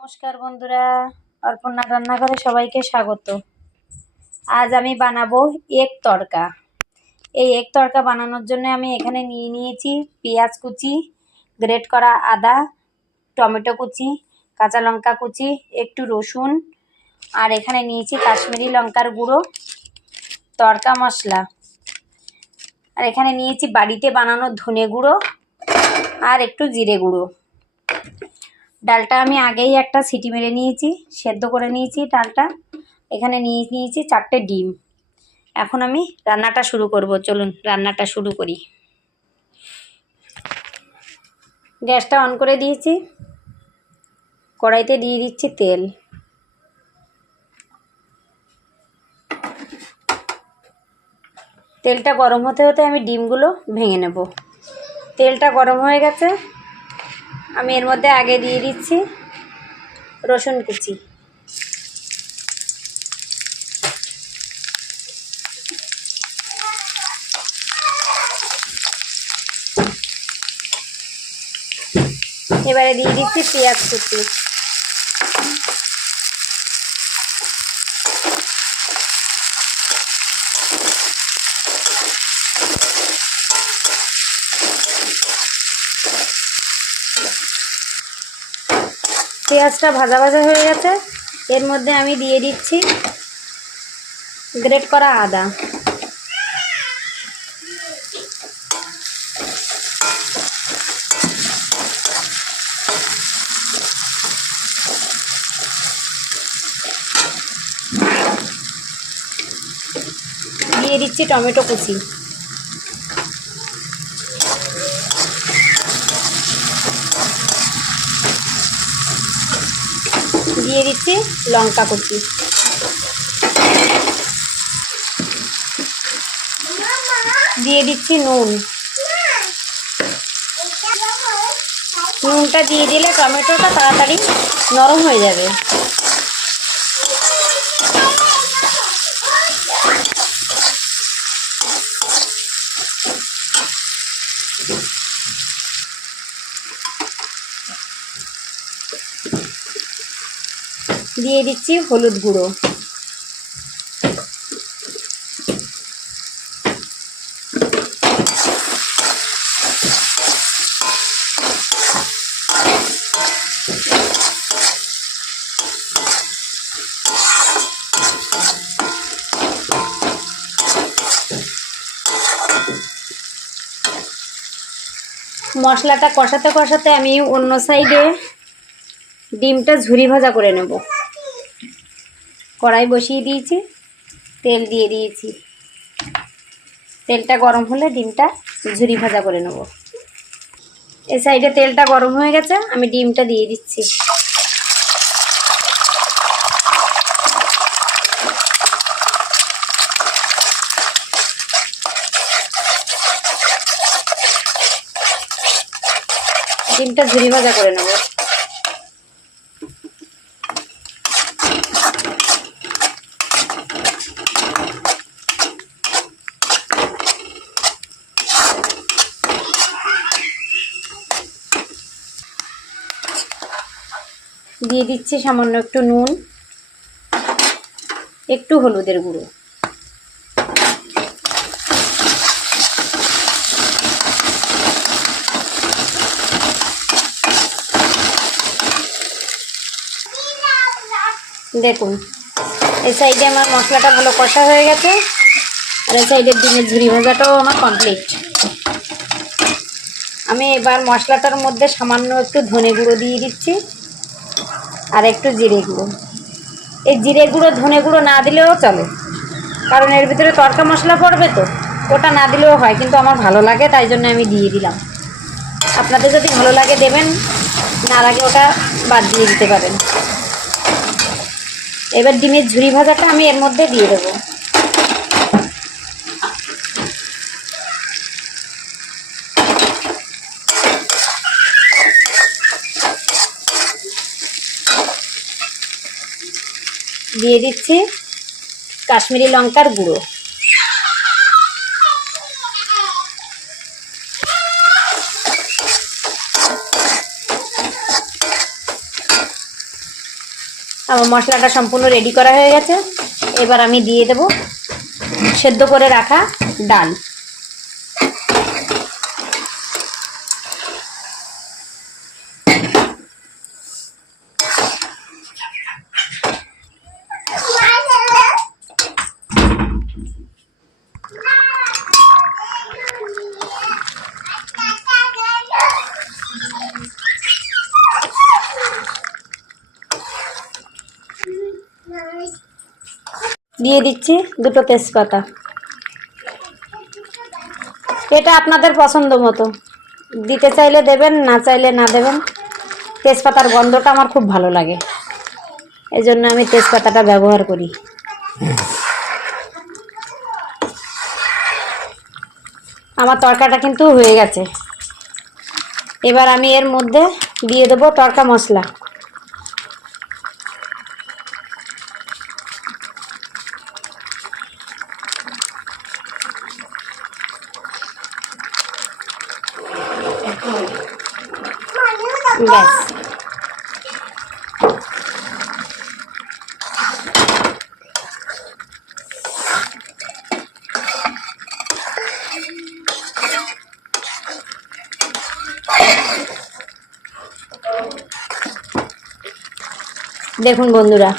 নমস্কার বন্ধুরা, অর্পণা রান্নাঘরে সবাইকে স্বাগত। আজ আমি বানাবো এগ তড়কা। এই এগ তড়কা বানানোর জন্য আমি এখানে নিয়ে নিয়েছি পেঁয়াজ কুচি, গ্রেট করা আদা, টমেটো কুচি, কাঁচা লঙ্কা কুচি, একটু রসুন, আর এখানে নিয়েছি কাশ্মীরি লঙ্কার গুঁড়ো, তড়কা মশলা, আর এখানে নিয়েছি বাড়িতে বানানো ধনে গুঁড়ো আর একটু জিরে গুঁড়ো। ডালটা আমি আগেই একটা সিটি মেরে নিয়েছি, সেদ্ধ করে নিয়েছি ডালটা। এখানে নিয়েছি 4টে ডিম। এখন আমি রান্নাটা শুরু করব। চলুন রান্নাটা শুরু করি। গ্যাসটা অন করে দিয়েছি, কড়াইতে দিয়ে দিচ্ছি তেল। তেলটা গরম হতে হতে আমি ডিমগুলো ভেঙে নেব। তেলটা গরম হয়ে গেছে, আমি এর মধ্যে আগে দিয়ে দিচ্ছি রসুন কুচি। এবারে দিয়ে দিচ্ছি পেঁয়াজ কুচি। পেঁয়াজটা ভাজা ভাজা হয়ে গেছে, এর মধ্যে আমি দিয়ে দিচ্ছি গ্রেট করা আদা। দিয়ে দিচ্ছি টমেটো কুচি। দিয়ে দিচ্ছি লঙ্কা কুচি। দিয়ে দিচ্ছি নুন। নুনটা দিয়ে দিলে টমেটোটা তাড়াতাড়ি নরম হয়ে যাবে। দিয়ে দিচ্ছি হলুদ গুঁড়ো। মশলাটা কষাতে কষাতে আমি অন্য সাইডে ডিমটা ঝুরি ভাজা করে নেব। কড়াই বসিয়ে দিয়েছি, তেল দিয়ে দিয়েছি। তেলটা গরম হলে ডিমটা ঝুরি ভাজা করে নেব। এই সাইডে তেলটা গরম হয়ে গেছে, আমি ডিমটা দিয়ে দিচ্ছি। ডিমটা ঝুরি ভাজা করে নেব। দিয়ে দিচ্ছি সামান্য একটু নুন, একটু হলুদের গুঁড়ো। দেখুন এই সাইডে আমার মশলাটা ভালো কষা হয়ে গেছে, আর এই সাইডের ডিমের ঝুরি ভাজাটাও আমার কমপ্লিট। আমি এবার মশলাটার মধ্যে সামান্য একটু ধনে গুঁড়ো দিয়ে দিচ্ছি আর একটু জিরে গুঁড়ো। এই জিরে গুঁড়ো ধনে গুঁড়ো না দিলেও চলে, কারণ এর ভিতরে তড়কা মশলা পড়বে, তো ওটা না দিলেও হয়, কিন্তু আমার ভালো লাগে তাই জন্য আমি দিয়ে দিলাম। আপনাদের যদি ভালো লাগে দেবেন, না লাগে ওটা বাদ দিয়ে দিতে পারেন। এবার ডিমের ঝুরি ভাজাটা আমি এর মধ্যে দিয়ে দেবো। দিয়ে দিচ্ছি কাশ্মীরি লঙ্কার গুঁড়ো। আমার মশলাটা সম্পূর্ণ রেডি করা হয়ে গেছে। এবার আমি দিয়ে দেব সেদ্ধ করে রাখা ডাল। দিয়ে দিচ্ছি দুটো তেজপাতা। এটা আপনাদের পছন্দ মতো দিতে চাইলে দেবেন, না চাইলে না দেবেন। তেজপাতার গন্ধটা আমার খুব ভালো লাগে, এই জন্য আমি তেজপাতাটা ব্যবহার করি। আমার তরকাটা কিন্তু হয়ে গেছে। এবার আমি এর মধ্যে দিয়ে দেবো তরকা মশলা। ব্যাস, দেখুন বন্ধুরা